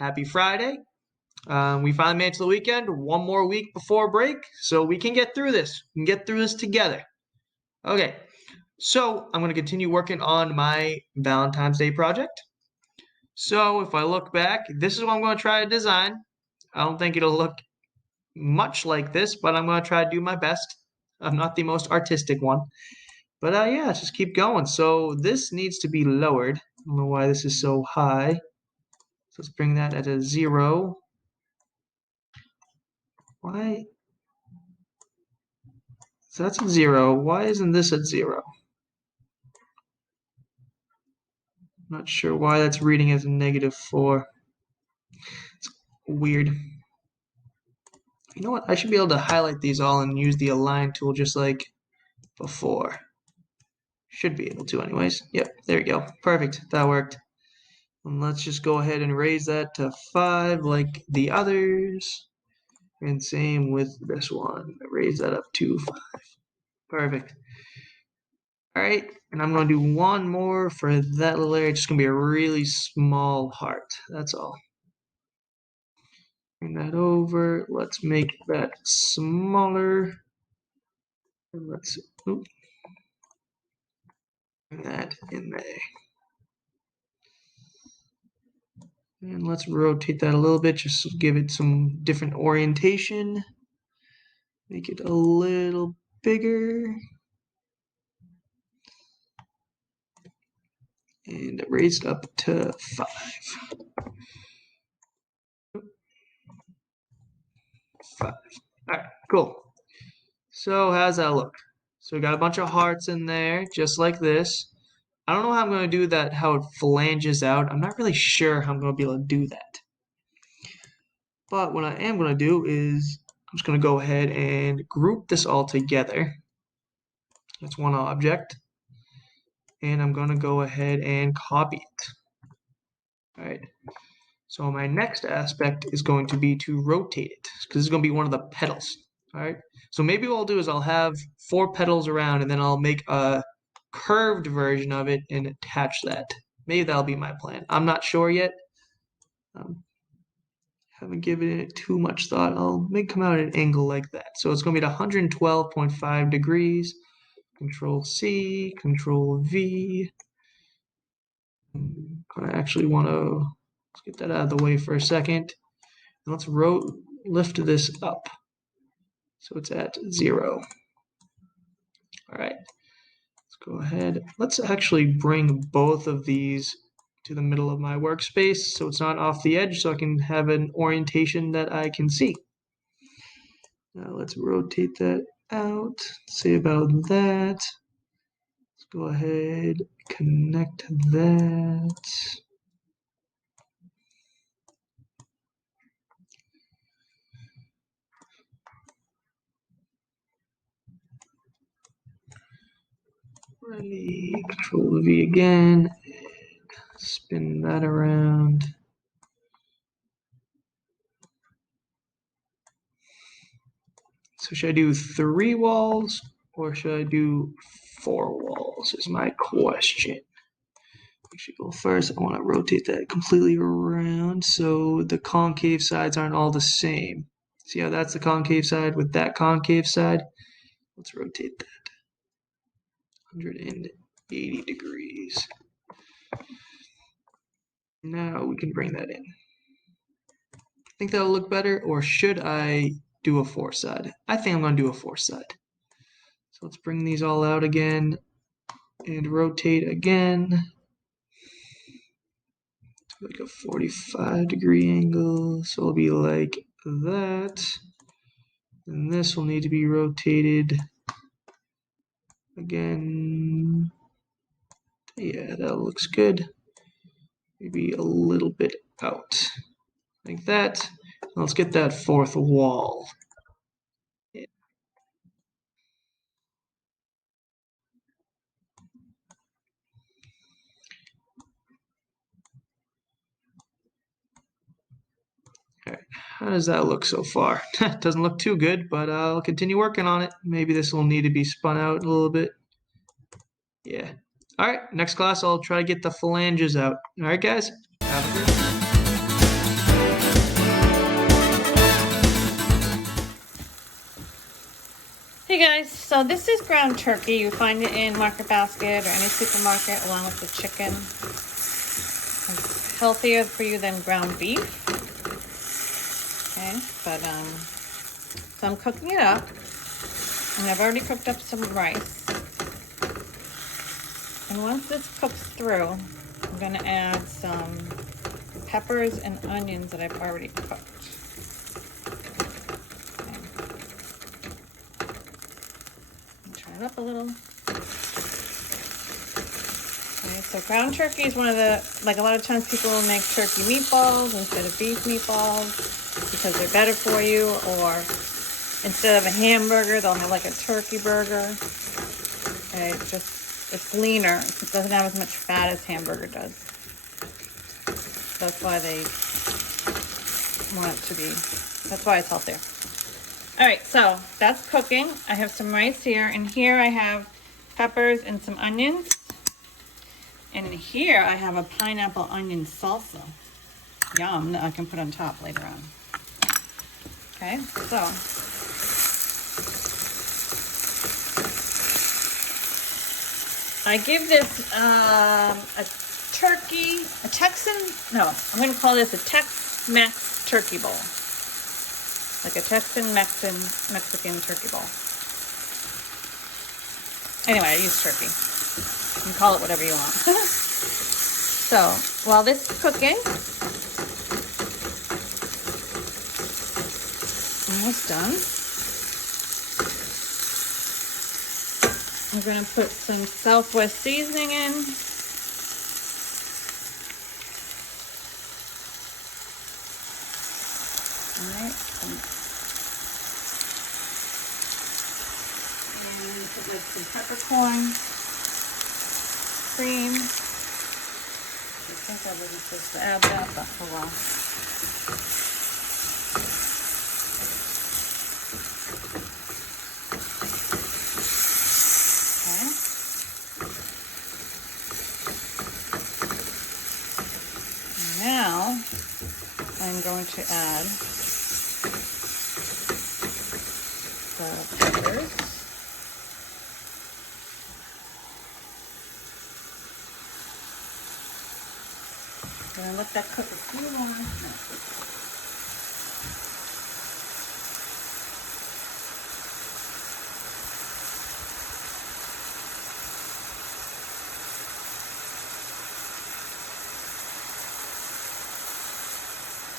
Happy Friday. We finally made it to the weekend. One more week before break, so we can get through this. We can get through this together. Okay, so I'm going to continue working on my Valentine's Day project. So if I look back, this is what I'm going to try to design. I don't think it'll look much like this, but I'm going to try to do my best. I'm not the most artistic one. But yeah, let's just keep going. So this needs to be lowered. I don't know why this is so high. So let's bring that at a 0. Why? So that's a 0. Why isn't this at 0? I'm not sure why that's reading as a -4. It's weird. You know what? I should be able to highlight these all and use the align tool just like before. Should be able to anyways. Yep, there we go. Perfect. That worked. And let's just go ahead and raise that to 5 like the others. And same with this one. Raise that up to 5. Perfect. Alright, and I'm going to do one more for that little area. It's just going to be a really small heart. That's all. Bring that over. Let's make that smaller. And let's bring that in there. And let's rotate that a little bit, just to give it some different orientation. Make it a little bigger. And raise it up to 5. 5. Alright, cool. So how's that look? So we got a bunch of hearts in there, just like this. I don't know how I'm going to do that, how it flanges out. I'm not really sure how I'm going to be able to do that. But what I am going to do is I'm just going to go ahead and group this all together. That's one object. And I'm going to go ahead and copy it. All right. So my next aspect is going to be to rotate it, because this is going to be one of the petals. All right. So maybe what I'll do is I'll have 4 petals around, and then I'll make a curved version of it and attach that. Maybe that'll be my plan. I'm not sure yet. Haven't given it too much thought. I'll make it come out at an angle like that. So it's going to be at 112.5 degrees. Control C, Control V. I actually want to let's get that out of the way for a second. And let's lift this up. So it's at 0. All right. Let's go ahead. Let's actually bring both of these to the middle of my workspace so it's not off the edge, so I can have an orientation that I can see. Now let's rotate that out. Say about that. Let's go ahead, connect that. Ready, Control V again, spin that around. So should I do 3 walls or should I do 4 walls is my question. Actually, go first. I want to rotate that completely around so the concave sides aren't all the same. See how that's the concave side with that concave side? Let's rotate that. 180 degrees. Now we can bring that in. Think that'll look better, or should I do a 4 side? I think I'm going to do a 4 side. So let's bring these all out again and rotate again. Like a 45-degree angle, so it'll be like that. And this will need to be rotated again. Yeah, that looks good. Maybe a little bit out like that. Let's get that 4th wall. Yeah. All right. How does that look so far? Doesn't look too good, but I'll continue working on it. Maybe this will need to be spun out a little bit. Yeah. All right, next class I'll try to get the phalanges out. All right, guys. Have a good one. guys, so this is ground turkey. You find it in Market Basket or any supermarket along with the chicken. It's healthier for you than ground beef. Okay, but so I'm cooking it up, and I've already cooked up some rice. And once this cooks through, I'm gonna add some peppers and onions that I've already cooked. Up a little. Okay, so ground turkey is one of the, like a lot of times people will make turkey meatballs instead of beef meatballs because they're better for you, or instead of a hamburger, they'll have like a turkey burger. Okay, it's leaner. It doesn't have as much fat as hamburger does. That's why they want it to be, that's why it's healthier. All right, so that's cooking. I have some rice here, and here I have peppers and some onions. And in here I have a pineapple onion salsa. Yum, that I can put on top later on. Okay, so I give this a I'm gonna call this a Tex-Mex turkey bowl. Like a Texan Mexican turkey bowl. Anyway, I use turkey. You can call it whatever you want. So, while this is cooking, almost done. I'm gonna put some Southwest seasoning in. Alright. And put like some peppercorn, cream. I think I wasn't supposed to add that, but oh well. Okay. Now I'm going to add the peppers. I'm going to let that cook a few more minutes.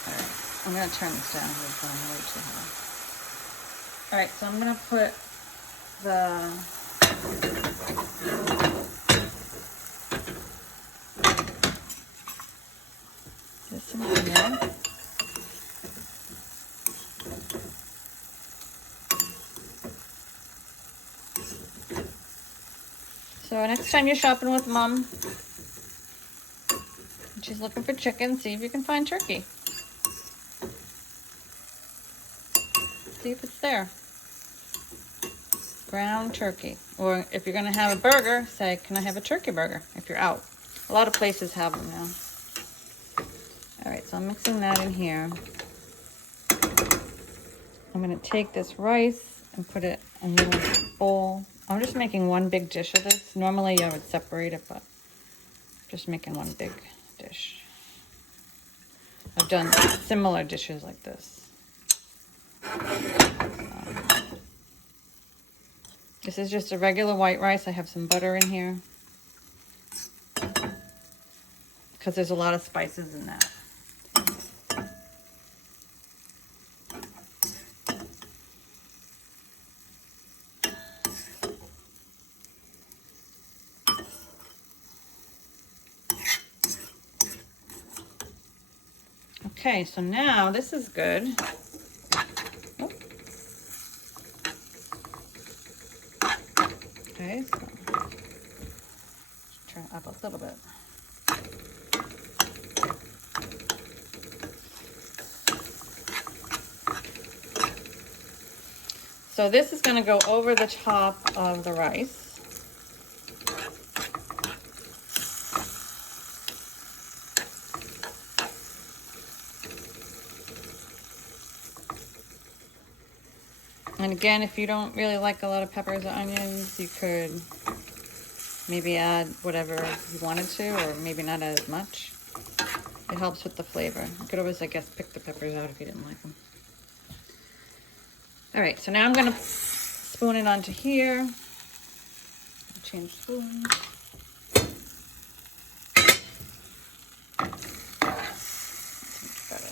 Alright, I'm going to turn this down here for way too high. Alright, so I'm going to put this in here. So next time you're shopping with Mom, and she's looking for chicken, see if you can find turkey. See if it's there. Ground turkey. Or if you're going to have a burger, say, can I have a turkey burger if you're out? A lot of places have them now. Alright, so I'm mixing that in here. I'm going to take this rice and put it in a little bowl. I'm just making one big dish of this. Normally I would separate it, but just making one big dish. I've done similar dishes like this. This is just a regular white rice. I have some butter in here because there's a lot of spices in that. Okay, so now this is good. Okay, so turn it up a little bit. So this is going to go over the top of the rice. And again, if you don't really like a lot of peppers or onions, you could maybe add whatever you wanted to, or maybe not add as much. It helps with the flavor. You could always, I guess, pick the peppers out if you didn't like them. All right, so now I'm gonna spoon it onto here. Change spoons. Better.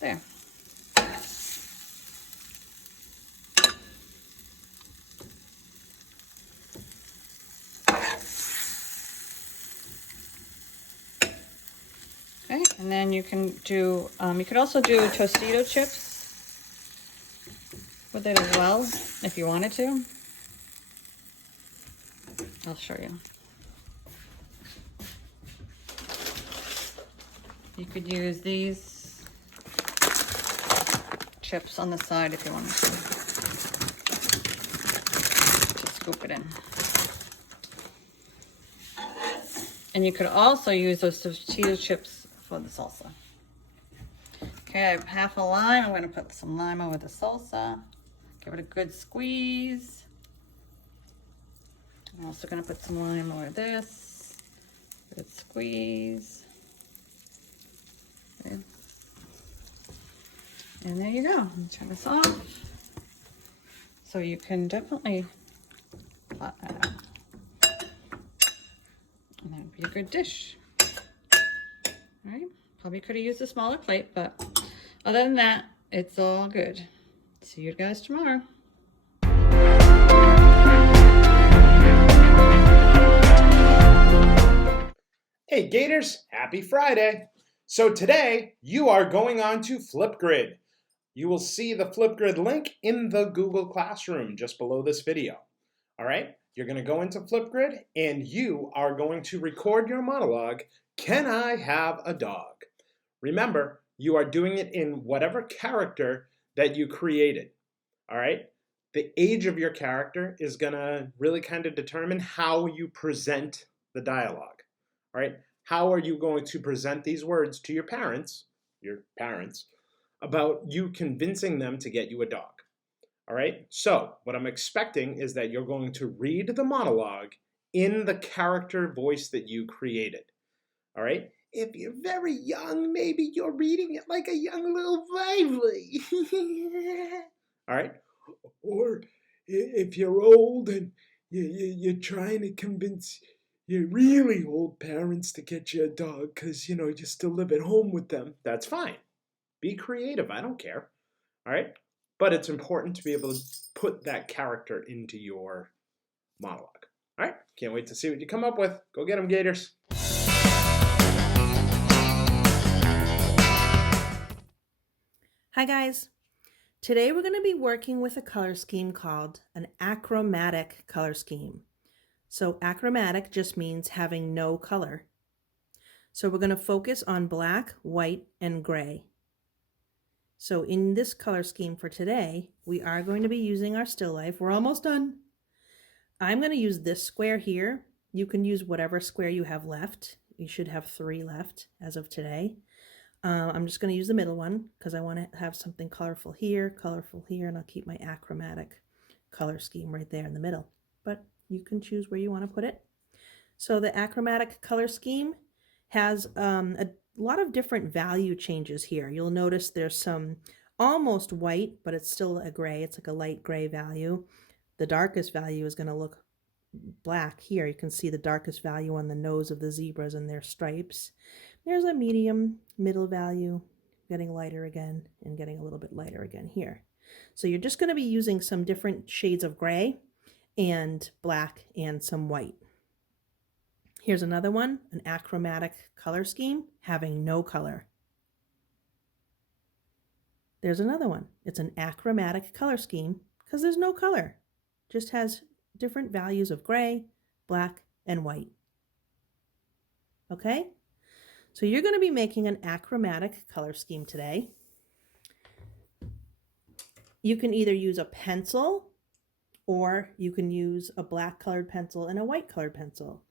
There. Okay, and then you can do, you could also do Tostito chips with it as well, if you wanted to. I'll show you. You could use these chips on the side if you wanted to. Just scoop it in. And you could also use those Tostito chips for the salsa. Okay, I have half a lime. I'm going to put some lime over the salsa. Give it a good squeeze. I'm also going to put some lime over this. Good squeeze. Okay. And there you go. Turn this off. So you can definitely plot that out. And that would be a good dish. All right. Probably could have used a smaller plate, but other than that, it's all good. See you guys tomorrow. Hey Gators, happy Friday. So today you are going on to Flipgrid. You will see the Flipgrid link in the Google Classroom just below this video. All right, you're going to go into Flipgrid and you are going to record your monologue, "Can I have a dog?" Remember, you are doing it in whatever character that you created. All right, the age of your character is going to really kind of determine how you present the dialogue. All right, how are you going to present these words to your parents, about you convincing them to get you a dog? All right, so what I'm expecting is that you're going to read the monologue in the character voice that you created. All right, if you're very young, maybe you're reading it like a young little baby. All right, or if you're old and you're trying to convince your really old parents to get you a dog because, you still live at home with them, that's fine. Be creative. I don't care. All right? But it's important to be able to put that character into your monologue. All right? Can't wait to see what you come up with. Go get them, Gators. Hi guys. Today we're going to be working with a color scheme called an achromatic color scheme. So achromatic just means having no color. So we're going to focus on black, white, and gray. So in this color scheme for today, we are going to be using our still life. We're almost done. I'm going to use this square here. You can use whatever square you have left. You should have 3 left as of today. I'm just going to use the middle one because I want to have something colorful here, and I'll keep my achromatic color scheme right there in the middle. But you can choose where you want to put it. So the achromatic color scheme has a lot of different value changes here. You'll notice there's some almost white, but it's still a gray. It's like a light gray value. The darkest value is going to look black here. You can see the darkest value on the nose of the zebras and their stripes. There's a medium middle value, getting lighter again and getting a little bit lighter again here. So you're just going to be using some different shades of gray and black and some white. Here's another one, an achromatic color scheme having no color. There's another one. It's an achromatic color scheme because there's no color. Just has different values of gray, black, and white. Okay? So you're going to be making an achromatic color scheme today. You can either use a pencil or you can use a black colored pencil and a white colored pencil.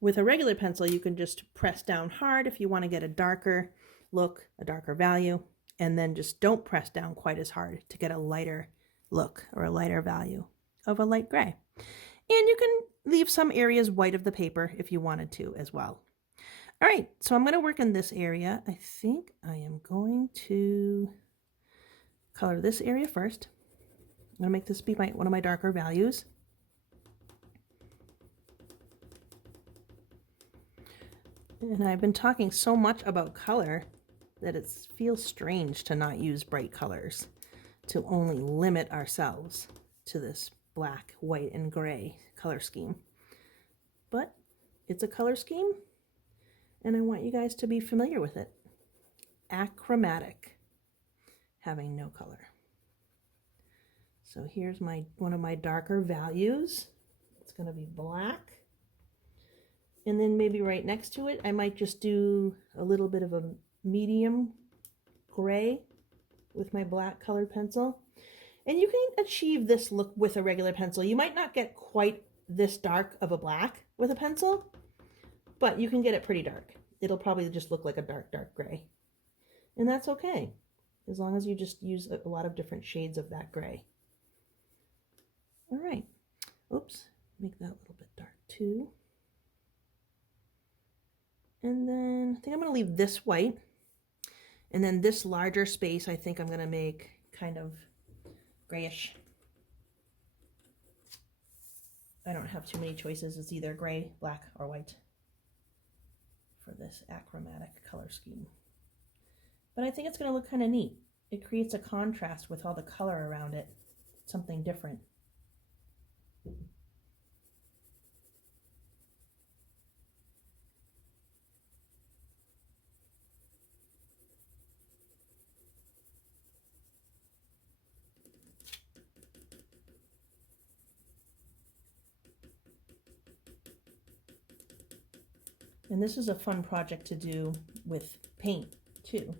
With a regular pencil, you can just press down hard if you want to get a darker look, a darker value, and then just don't press down quite as hard to get a lighter look or a lighter value of a light gray. And you can leave some areas white of the paper if you wanted to as well. All right, so I'm going to work in this area. I think I am going to color this area first. I'm going to make this be one of my darker values. And I've been talking so much about color that it feels strange to not use bright colors, to only limit ourselves to this black, white, and gray color scheme. But it's a color scheme, and I want you guys to be familiar with it. Achromatic, having no color. So here's one of my darker values. It's going to be black. And then maybe right next to it, I might just do a little bit of a medium gray with my black colored pencil. And you can achieve this look with a regular pencil. You might not get quite this dark of a black with a pencil, but you can get it pretty dark. It'll probably just look like a dark, dark gray. And that's okay, as long as you just use a lot of different shades of that gray. All right. Oops, make that a little bit dark too. And then I think I'm going to leave this white. And then this larger space, I think I'm going to make kind of grayish. I don't have too many choices. It's either gray, black, or white for this achromatic color scheme. But I think it's going to look kind of neat. It creates a contrast with all the color around it. Something different. And this is a fun project to do with paint too.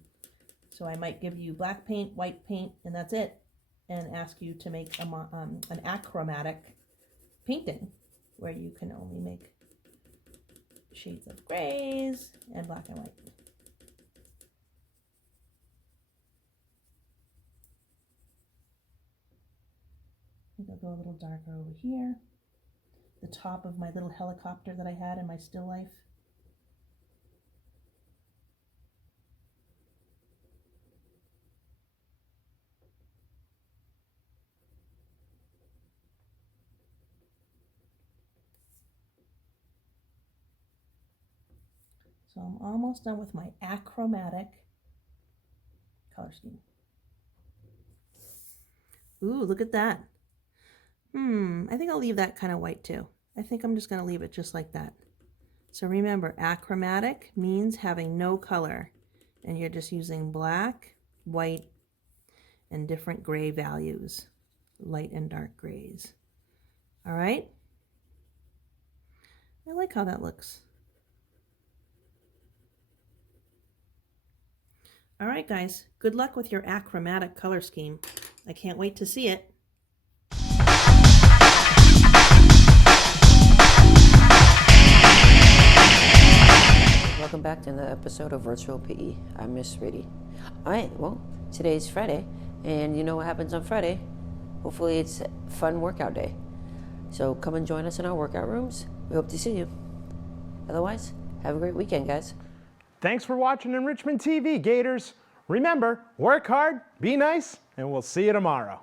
So I might give you black paint, white paint, and that's it. And ask you to make an achromatic painting where you can only make shades of grays and black and white. I think I'll go a little darker over here. The top of my little helicopter that I had in my still life. So I'm almost done with my achromatic color scheme. Ooh, look at that. I think I'll leave that kind of white too. I think I'm just going to leave it just like that. So remember, achromatic means having no color, and you're just using black, white, and different gray values, light and dark grays. All right? I like how that looks. All right, guys, good luck with your achromatic color scheme. I can't wait to see it. Welcome back to another episode of Virtual PE. I'm Miss Riddy. All right, well, today's Friday, and you know what happens on Friday. Hopefully it's a fun workout day. So come and join us in our workout rooms. We hope to see you. Otherwise, have a great weekend, guys. Thanks for watching Enrichment TV, Gators. Remember, work hard, be nice, and we'll see you tomorrow.